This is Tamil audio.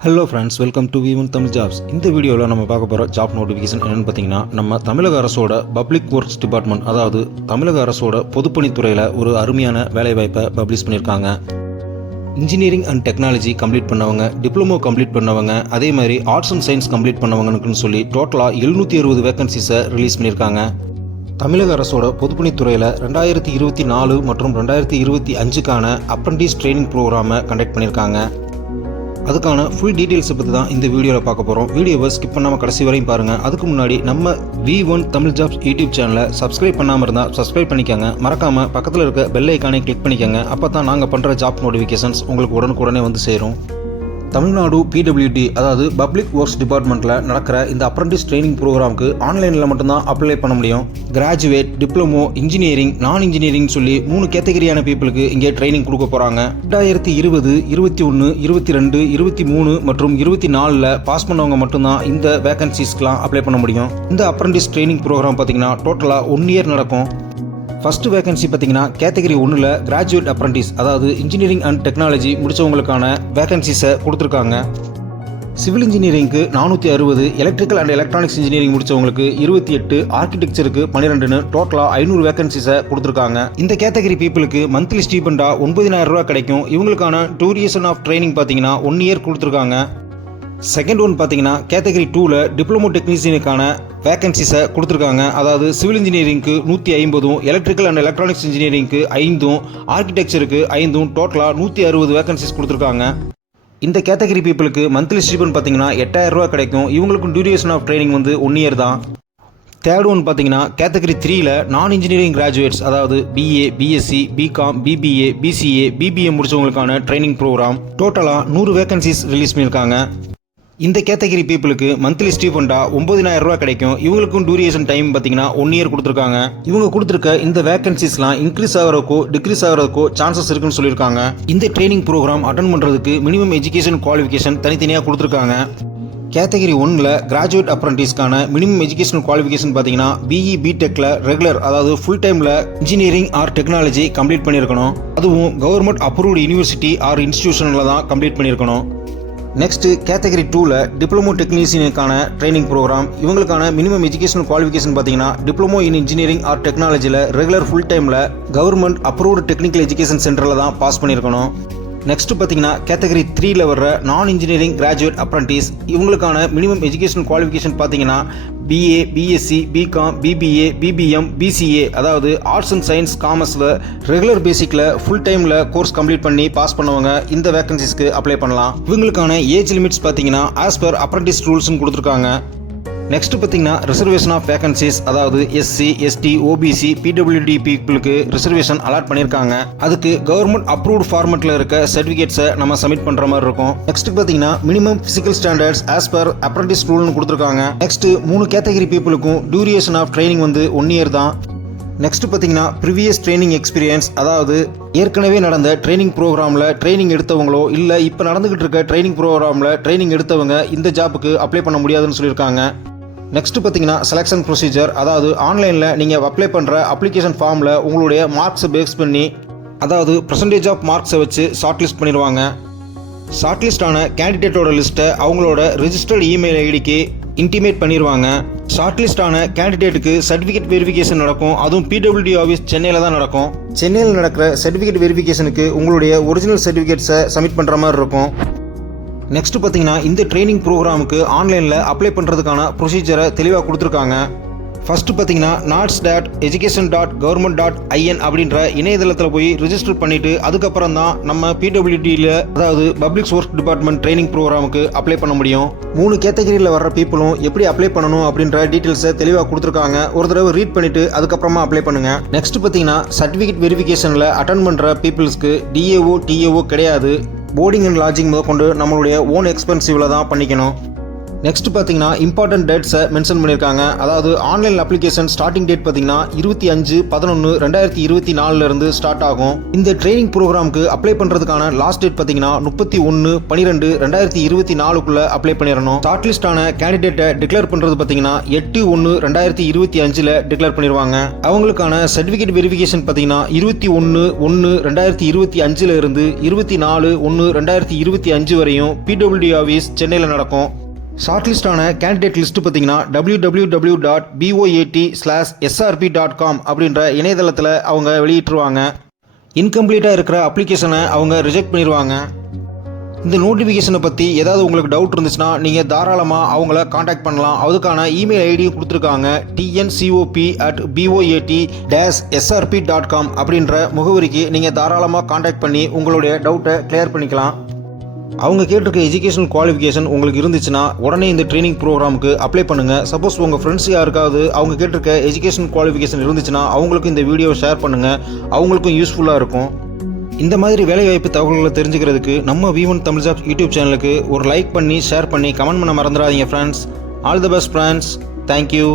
Hello friends welcome to V one Tamil jobs இந்த வீடியோவில் நம்ம பார்க்க போகிற ஜாப் நோட்டிஃபிகேஷன் என்னென்னு பார்த்தீங்கன்னா நம்ம தமிழக அரசோட பப்ளிக் ஒர்க்ஸ் டிபார்ட்மெண்ட் அதாவது தமிழக அரசோட பொதுப்பணித்துறையில் ஒரு அருமையான வேலைவாய்ப்பை பப்ளிஷ் பண்ணியிருக்காங்க. இன்ஜினியரிங் அண்ட் டெக்னாலஜி கம்ப்ளீட் பண்ணவங்க டிப்ளமோ கம்ப்ளீட் பண்ணவங்க அதே மாதிரி ஆர்ட்ஸ் அண்ட் சயின்ஸ் கம்ப்ளீட் பண்ணவங்கன்னு சொல்லி டோட்டலாக எழுநூற்றி அறுபது வேகன்சிஸை ரிலீஸ் பண்ணியிருக்காங்க. தமிழக அரசோட பொதுப்பணித்துறையில் ரெண்டாயிரத்தி இருபத்தி நாலு மற்றும் ரெண்டாயிரத்தி இருபத்தி அஞ்சுக்கான அப்ரண்டிஸ் ட்ரைனிங் ப்ரோக்ராமை கண்டக்ட் பண்ணியிருக்காங்க. அதுக்கான ஃபுல் டீட்டெயில்ஸை பற்றி தான் இந்த வீடியோவில் பார்க்க போகிறோம் வீடியோவை ஸ்கிப் பண்ணாமல் கடைசி வரையும் பாருங்கள் அதுக்கு முன்னாடி நம்ம V one Tamil jobs YouTube சேனலை சப்ஸ்கிரைப் பண்ணாமல் இருந்தால் சப்ஸ்கிரைப் பண்ணிக்கோங்க. மறக்காமல் பக்கத்தில் இருக்க பெல் ஐக்கானை கிளிக் பண்ணிக்கோங்க. அப்போ தான் நாங்கள் பண்ணுற ஜாப் நோட்டிஃபிகேஷன்ஸ் உங்களுக்கு உடனுக்குடனே வந்து சேரும். தமிழ்நாடு பிடபிள்யூடி அதாவது பப்ளிக் ஒர்க்ஸ் டிபார்ட்மெண்ட்டில் நடக்கிற இந்த அப்ரண்டிஸ் ட்ரைனிங் ப்ரோக்ராமுக்கு ஆன்லைனில் மட்டும்தான் அப்ளை பண்ண முடியும். Graduate diploma engineering non engineering சொல்லி மூணு கேட்டகரியான பீப்புளுக்கு இங்கே ட்ரைனிங் கொடுக்க போகிறாங்க ரெண்டாயிரத்தி இருபது இருபத்தி ஒன்று இருபத்தி ரெண்டு இருபத்தி மூணு மற்றும் இருபத்தி நாலில் பாஸ் பண்ணவங்க மட்டும்தான் இந்த வேகன்சிஸ்க்கெலாம் அப்ளை பண்ண முடியும். இந்த அப்ரண்டிஸ் ட்ரைனிங் ப்ரோக்ராம் பார்த்தீங்கன்னா டோட்டலாக ஒன் இயர் நடக்கும். ஃபஸ்ட்டு வேகன்சி பார்த்தீங்கன்னா கேட்டகரி ஒன்றில் கிராஜுவேட் அப்ரண்டிஸ் அதாவது இன்ஜினியரிங் அண்ட் டெக்னாலஜி முடித்தவங்களுக்கான வேகன்சிஸை கொடுத்துருக்காங்க. சிவில் இன்ஜினியரிங்க்கு நானூற்றி அறுபது எலக்ட்ரிக்கல் அண்ட் எலக்ட்ரானிக்ஸ் இன்ஜினியரிங் முடித்தவங்களுக்கு இருபத்தி எட்டு ஆர்கிடெக்சருக்கு பன்னிரெண்டுன்னு டோட்டலாக ஐநூறு வேகன்சிஸை கொடுத்துருக்காங்க. இந்த கேட்டகரி பீப்புளுக்கு மந்த்லி ஸ்டீபெண்டாக ஒன்பதினாயிரம் ரூபா கிடைக்கும். இவங்களுக்கான டூரியேஷன் ஆஃப் ட்ரைனிங் பார்த்தீங்கன்னா ஒன் இயர் கொடுத்துருக்காங்க. செகண்ட் ஒன் பார்த்தீங்கன்னா கேட்டகரி டூவில் டிப்ளமோ டெக்னீஷியனுக்கான வேகன்சிஸை கொடுத்துருக்காங்க. அதாவது சிவில் இன்ஜினியரிங்க்கு நூற்றி ஐம்பதும் எலக்ட்ரிக்கல் அண்ட் எலக்ட்ரானிக்ஸ் இன்ஜினியரிங்க்கு ஐந்தும் ஆர்கிடெக்சருக்கு ஐந்தும் டோட்டலாக நூற்றி அறுபது வேகன்சிஸ் கொடுத்துருக்காங்க. இந்த கேட்டகரி பீப்புளுக்கு மந்த்லி ஸ்டீபன் பார்த்தீங்கன்னா எட்டாயிரரூவா கிடைக்கும். இவங்களுக்கும் டியூரேஷன் ஆஃப் ட்ரைனிங் வந்து ஒன் இயர் தான். தேர்ட் ஒன் பார்த்தீங்கன்னா கேட்டகரி த்ரீயில் நான் இன்ஜினியரிங் கிராஜுவேட்ஸ் அதாவது BA BSc BCom BBA BCA BBA முடிச்சவங்களுக்கான training program டோட்டலாக நூறு வேகன்சிஸ் ரிலீஸ் பண்ணியிருக்காங்க. இந்த கேட்டகரி பீப்புளுக்கு மந்த்லி ஸ்டீஃபண்டா ஒன்பதினாயிரம் ரூபா கிடைக்கும். இவங்களுக்கும் டூரியேஷன் டைம் பார்த்தீங்கன்னா ஒன் இயர் கொடுத்துருக்காங்க. இவங்க கொடுத்துருக்க இந்த வேகன்சிஸ்லாம் இன்க்ரீஸ் ஆகிறதுக்கோ டிக்ரீஸ் ஆகிறதுக்கோ சான்சஸ் இருக்குன்னு சொல்லியிருக்காங்க. இந்த ட்ரைனிங் ப்ரோக்ராம் அட்டன் பண்ணுறதுக்கு மினிமம் எஜுகேஷன் குவாலிஃபிகேஷன் தனித்தனியாக கொடுத்துருக்காங்க. கேட்டகரி ஒன்னில் கிராஜுவேட் அப்ரண்டிஸ்க்கான மினிமம் எஜுகேஷன் குவாலிஃபிகேஷன் பார்த்தீங்கன்னா பிஇ பிடெக்கில் ரெகுலர் அதாவது ஃபுல் டைமில் இன்ஜினியரிங் ஆர் டெக்னாலஜி கம்ப்ளீட் பண்ணியிருக்கணும். அதுவும் கவர்மெண்ட் அப்ரூவ்டு யூனிவர்சிட்டி ஆர் இன்ஸ்டியூஷனில் தான் கம்ப்ளீட் பண்ணியிருக்கணும். நெக்ஸ்ட் கேட்டகரி டூவில் டிப்ளமோ டெக்னீஷியனுக்கான ட்ரைனிங் ப்ரோக்ராம் இவங்களுக்கான மினிமம் எஜுகேஷன் குவாலிஃபிகேஷன் பார்த்தீங்கன்னா டிப்ளமோ இன் இன்ஜினியரிங் ஆர் டெக்னாலஜியில் regular full time government approved technical education சென்டரில் தான் பாஸ் பண்ணியிருக்கணும். நெக்ஸ்ட் பார்த்தீங்கன்னா கேட்டகரி த்ரீல வர்ற நான் இன்ஜினியரிங் கிராஜுவேட் அப்ரண்டிஸ் இவங்களுக்கான மினிமம் எஜுகேஷன் குவாலிஃபிகேஷன் பார்த்தீங்கன்னா BA BSc BCom BBA BBM BCA அதாவது ஆர்ட்ஸ் அண்ட் சயின்ஸ் காமர்ஸில் ரெகுலர் பேசிக்கில் ஃபுல் டைமில் கோர்ஸ் கம்ப்ளீட் பண்ணி பாஸ் பண்ணவங்க இந்த வேகன்சிஸ்க்கு அப்ளை பண்ணலாம். இவங்களுக்கான ஏஜ் லிமிட்ஸ் பார்த்தீங்கன்னா ஆஸ் பர் அப்ரண்டிஸ் ரூல்ஸ்னு கொடுத்துருக்காங்க. நெக்ஸ்ட் பார்த்தீங்கன்னா ரிசர்வேஷன் ஆஃப் வேகன்சிஸ் அதாவது எஸ்சி எஸ்டி ஓபிசி பிடபிள்யூடி பீப்புளுக்கு ரிசர்வேஷன் அலாட் பண்ணியிருக்காங்க. அதுக்கு கவர்மெண்ட் அப்ரூவ்ட் ஃபார்மெட்டில் இருக்க சர்டிஃபிகேட்ஸை நம்ம சப்மிட் பண்ணுற மாதிரி இருக்கும். நெக்ஸ்ட் பார்த்தீங்கன்னா minimum physical standards as per apprentice ரூல்னு கொடுத்துருக்காங்க. நெக்ஸ்ட் மூணு கேட்டகரி பீப்புளுக்கும் டியூரேஷன் ஆஃப் ட்ரைனிங் வந்து ஒன் இயர் தான். நெக்ஸ்ட் பார்த்தீங்கன்னா ப்ரிவியஸ் ட்ரைனிங் எக்ஸ்பீரியன்ஸ் அதாவது ஏற்கனவே நடந்த ட்ரைனிங் ப்ரோக்ராமில் ட்ரைனிங் எடுத்தவங்களோ இல்லை இப்போ நடந்துகிட்டு இருக்க ட்ரைனிங் ப்ரோக்ராமில் ட்ரைனிங் எடுத்தவங்க இந்த ஜாப்புக்கு அப்ளை பண்ண முடியாதுன்னு சொல்லியிருக்காங்க. நெக்ஸ்ட் பார்த்தீங்கன்னா செலெக்ஷன் ப்ரொசீஜர் அதாவது ஆன்லைனில் நீங்கள் அப்ளை பண்ணுற அப்ளிகேஷன் ஃபார்மில் உங்களுடைய மார்க்ஸை பேஸ் பண்ணி அதாவது பர்சன்டேஜ் ஆஃப் மார்க்ஸை வச்சு ஷார்ட் லிஸ்ட் பண்ணிடுவாங்க ஷார்ட் லிஸ்டான கேண்டிடேட்டோட லிஸ்ட்டை அவங்களோட ரிஜிஸ்டர்டு இமெயில் ஐடிக்கு இன்டிமேட் பண்ணிடுவாங்க. ஷார்ட் லிஸ்டான கேண்டிடேட்டுக்கு சர்டிஃபிகேட் வெரிஃபிகேஷன் நடக்கும். அதுவும் பிடபிள்யூடி ஆஃபீஸ் சென்னையில் தான் நடக்கும். சென்னையில் நடக்கிற சர்டிஃபிகேட் வெரிஃபிகேஷனுக்கு உங்களுடைய ஒரிஜினல் சர்டிஃபிகேட்ஸை சப்மிட் பண்ணுற மாதிரி இருக்கும். நெக்ஸ்ட் பார்த்தீங்கன்னா இந்த ட்ரைனிங் ப்ரோக்ராமுக்கு ஆன்லைனில் அப்ளை பண்ணுறதுக்கான ப்ரொசீஜரை தெளிவாக கொடுத்துருக்காங்க. ஃபஸ்ட்டு பார்த்தீங்கன்னா NATS dot education dot government dot IN அப்படின்ற இணையதளத்தில் போய் ரிஜிஸ்டர் பண்ணிவிட்டு அதுக்கப்புறம் தான் நம்ம பிடபிள்யூடியில் அதாவது பப்ளிக் சோர்ஸ் டிபார்ட்மெண்ட் ட்ரைனிங் ப்ரோக்ராமுக்கு அப்ளை பண்ண முடியும். மூணு கேட்டகரியில் வர்ற பீப்புளும் எப்படி அப்ளை பண்ணணும் அப்படின்ற டீட்டெயில்ஸை தெளிவாக கொடுத்துருக்காங்க. ஒரு தடவை ரீட் பண்ணிட்டு அதுக்கப்புறமா அப்ளை பண்ணுங்கள் நெக்ஸ்ட் பார்த்தீங்கன்னா சர்டிஃபிகேட் வெரிஃபிகேஷனில் அட்டன் பண்ணுற பீப்புள்ஸ்க்கு டிஏஓ டிஏஓ கிடையாது. போர்டிங் அண்ட் லாட்ஜிங் முதற்கொண்டு நம்மளுடைய ஓன் எக்ஸ்பென்சிவில் தான் பண்ணிக்கணும். நெக்ஸ்ட் பார்த்தீங்கன்னா இம்பார்ட்டன்ட் டேட்ஸை மென்ஷன் பண்ணியிருக்காங்க. அதாவது ஆன்லைன் அப்ளிகேஷன் ஸ்டார்டிங் டேட் பார்த்தீங்கன்னா இருபத்தி அஞ்சு பதினொன்று ரெண்டாயிரத்தி இருபத்தி நாலுலேருந்து ஸ்டார்ட் ஆகும். இந்த ட்ரைனிங் ப்ரோக்ராமுக்கு அப்ளை பண்ணுறதுக்கான லாஸ்ட் டேட் பார்த்தீங்கன்னா முப்பத்தி ஒன்று பன்னிரெண்டு ரெண்டாயிரத்தி இருபத்தி நாலுக்குள்ளே அப்ளை பண்ணிடணும். ஷார்ட் லிஸ்டான கேண்டிடேட்டை டிக்ளேர் பண்ணுறது பார்த்தீங்கன்னா எட்டு ஒன்று ரெண்டாயிரத்தி இருபத்தி அஞ்சில் டிக்ளேர் பண்ணிடுவாங்க. அவங்களுக்கான சர்டிஃபிகேட் வெரிஃபிகேஷன் பார்த்தீங்கன்னா இருபத்தி ஒன்று ஒன்று ரெண்டாயிரத்தி இருபத்தி அஞ்சில் இருந்து இருபத்தி நாலு ஒன்று ரெண்டாயிரத்தி இருபத்தி அஞ்சு வரையும் பிடபிள்யூடி ஆஃபீஸ் சென்னையில் நடக்கும். ஷார்ட் லிஸ்டான கேண்டிடேட் லிஸ்ட் பார்த்தீங்கன்னா W W W dot BOAT slash SRP dot com அப்படின்ற இணையதளத்தில் அவங்க வெளியிட்டுருவாங்க. இன்கம்ப்ளீட்டாக இருக்கிற அப்ளிகேஷனை அவங்க ரிஜெக்ட் பண்ணிடுவாங்க இந்த நோட்டிஃபிகேஷனை பற்றி ஏதாவது உங்களுக்கு டவுட் இருந்துச்சுன்னா நீங்கள் தாராளமாக அவங்கள காண்டாக்ட் பண்ணலாம். அதுக்கான இமெயில் ஐடியும் கொடுத்துருக்காங்க. TNCOB at BOAT dash SRP dot com அப்படின்ற முகவரிக்கு நீங்கள் தாராளமாக காண்டாக்ட் பண்ணி உங்களுடைய டவுட்டை கிளியர் பண்ணிக்கலாம். அவங்க கேட்டிருக்க எஜுகேஷன் குவாலிஃபிகேஷன் உங்களுக்கு இருந்துச்சுன்னா உடனே இந்த ட்ரைனிங் ப்ரோக்ராமுக்கு அப்ளை பண்ணுங்கள் சப்போஸ் உங்கள் ஃப்ரெண்ட்ஸ் யாருக்காவது அவங்க கேட்டிருக்க எஜுகேஷன் குவாலிஃபிகேஷன் இருந்துச்சுன்னா அவங்களுக்கும் இந்த வீடியோவை ஷேர் பண்ணுங்கள் அவங்களுக்கும் யூஸ்ஃபுல்லாக இருக்கும். இந்த மாதிரி வேலைவாய்ப்பு தகவல்களை தெரிஞ்சுக்கிறதுக்கு நம்ம V one Tamil jobs YouTube சேனலுக்கு ஒரு லைக் பண்ணி ஷேர் பண்ணி கமெண்ட் பண்ண மறந்துடாதீங்க friends all the best friends thank you